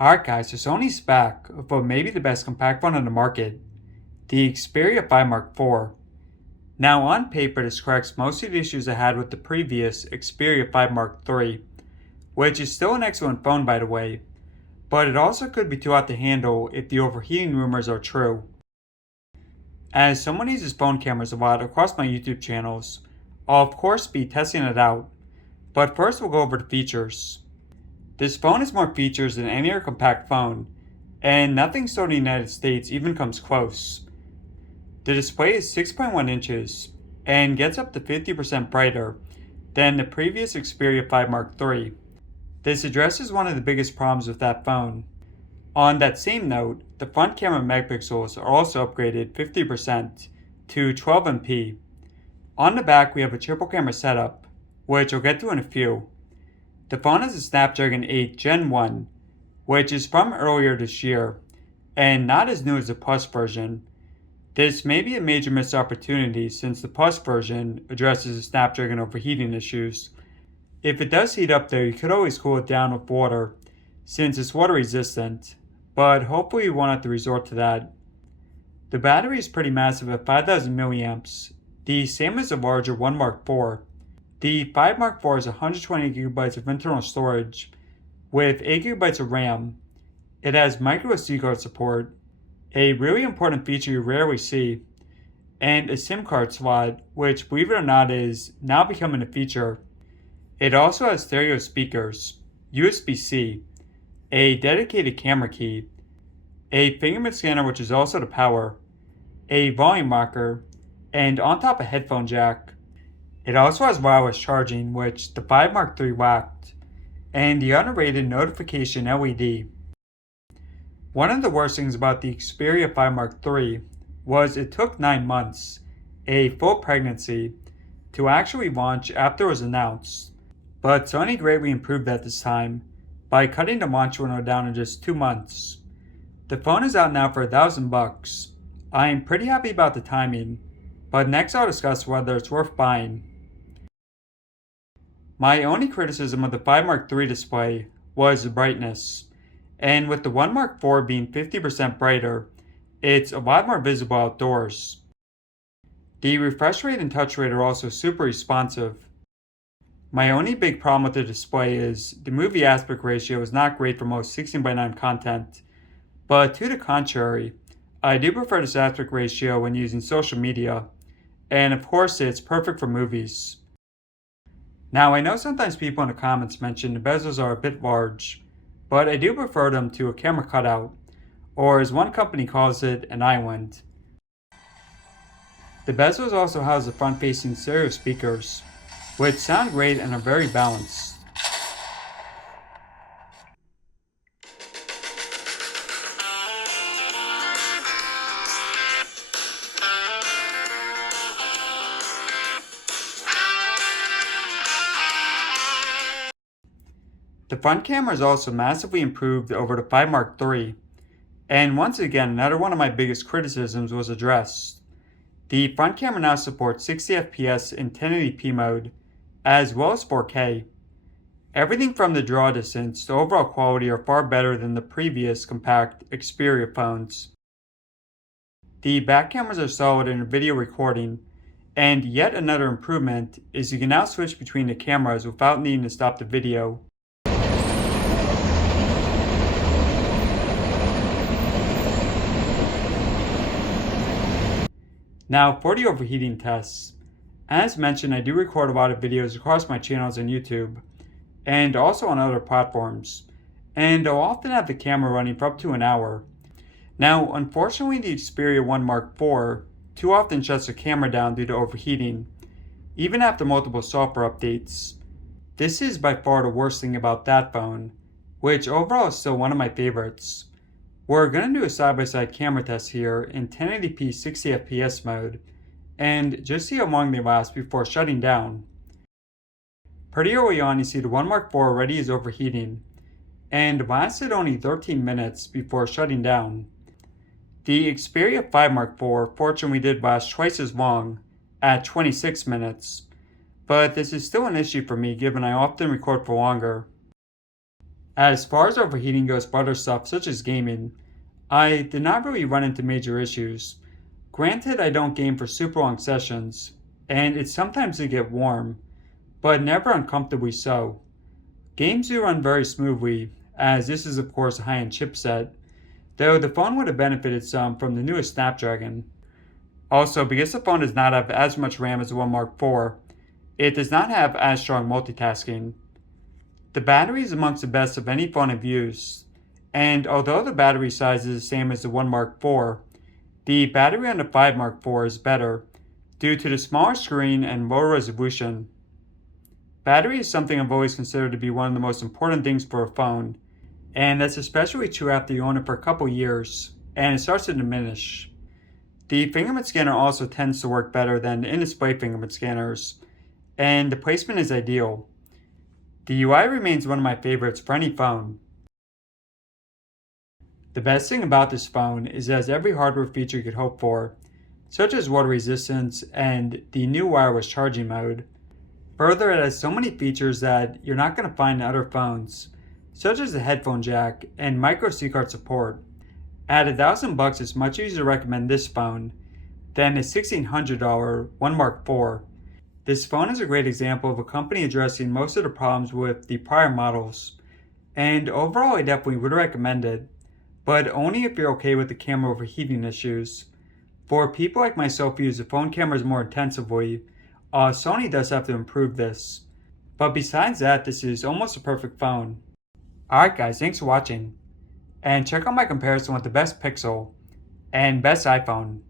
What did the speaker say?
Alright guys, so Sony's back with maybe the best compact phone on the market, the Xperia 5 Mark IV. Now on paper this corrects most of the issues I had with the previous Xperia 5 Mark III, which is still an excellent phone by the way, but it also could be too hot to handle if the overheating rumors are true. As someone uses phone cameras a lot across my YouTube channels, I'll of course be testing it out, but first we'll go over the features. This phone has more features than any other compact phone, and nothing sold in the United States even comes close. The display is 6.1 inches and gets up to 50% brighter than the previous Xperia 5 Mark III. This addresses one of the biggest problems with that phone. On that same note, the front camera megapixels are also upgraded 50% to 12 MP. On the back we have a triple camera setup, which I'll get to in a few. The phone has a Snapdragon 8 Gen 1, which is from earlier this year, and not as new as the Plus version. This may be a major missed opportunity since the Plus version addresses the Snapdragon overheating issues. If it does heat up though, you could always cool it down with water, since it's water resistant, but hopefully you won't have to resort to that. The battery is pretty massive at 5000 milliamps, the same as the larger 1 Mark IV. The 5 Mark IV has 120 GB of internal storage with 8 GB of RAM. It has micro SD card support, a really important feature you rarely see, and a SIM card slot, which believe it or not is now becoming a feature. It also has stereo speakers, USB-C, a dedicated camera key, a fingerprint scanner which is also the power, a volume rocker, and on top a headphone jack. It also has wireless charging, which the 5 Mark III lacked, and the underrated notification LED. One of the worst things about the Xperia 5 Mark III was it took 9 months, a full pregnancy, to actually launch after it was announced. But Sony greatly improved that this time by cutting the launch window down in just 2 months. The phone is out now for $1,000. I am pretty happy about the timing, but next I'll discuss whether it's worth buying. My only criticism of the 5 Mark III display was the brightness, and with the 1 Mark IV being 50% brighter, it's a lot more visible outdoors. The refresh rate and touch rate are also super responsive. My only big problem with the display is the movie aspect ratio is not great for most 16:9 content, but to the contrary, I do prefer this aspect ratio when using social media, and of course it's perfect for movies. Now I know sometimes people in the comments mention the bezels are a bit large, but I do prefer them to a camera cutout, or as one company calls it, an island. The bezels also house the front-facing stereo speakers, which sound great and are very balanced. The front camera is also massively improved over the 5 Mark III, and once again another one of my biggest criticisms was addressed. The front camera now supports 60 FPS in 1080p mode, as well as 4K. Everything from the draw distance to overall quality are far better than the previous compact Xperia phones. The back cameras are solid in video recording, and yet another improvement is you can now switch between the cameras without needing to stop the video. Now for the overheating tests. As mentioned, I do record a lot of videos across my channels on YouTube, and also on other platforms, and I'll often have the camera running for up to an hour. Now, unfortunately the Xperia 1 Mark IV too often shuts the camera down due to overheating, even after multiple software updates. This is by far the worst thing about that phone, which overall is still one of my favorites. We're going to do a side-by-side camera test here in 1080p 60 FPS mode, and just see how long they last before shutting down. Pretty early on you see the 1 Mark IV already is overheating, and lasted only 13 minutes before shutting down. The Xperia 5 Mark IV fortunately did last twice as long, at 26 minutes, but this is still an issue for me given I often record for longer. As far as overheating goes for other stuff such as gaming, I did not really run into major issues. Granted, I don't game for super long sessions, and it sometimes did get warm, but never uncomfortably so. Games do run very smoothly, as this is of course a high-end chipset, though the phone would have benefited some from the newest Snapdragon. Also, because the phone does not have as much RAM as the One Mark IV, it does not have as strong multitasking. The battery is amongst the best of any phone I've used, and although the battery size is the same as the One Mark IV, the battery on the 5 Mark IV is better due to the smaller screen and lower resolution. Battery is something I've always considered to be one of the most important things for a phone, and that's especially true after you own it for a couple years and it starts to diminish. The fingerprint scanner also tends to work better than the in-display fingerprint scanners, and the placement is ideal. The UI remains one of my favorites for any phone. The best thing about this phone is it has every hardware feature you could hope for, such as water resistance and the new wireless charging mode. Further, it has so many features that you're not going to find in other phones, such as the headphone jack and micro SD card support. At $1,000, it's much easier to recommend this phone than the $1,600 One Mark IV. This phone is a great example of a company addressing most of the problems with the prior models, and overall I definitely would recommend it, but only if you're okay with the camera overheating issues. For people like myself who use the phone cameras more intensively, Sony does have to improve this. But besides that, this is almost a perfect phone. Alright guys, thanks for watching. And check out my comparison with the best Pixel and best iPhone.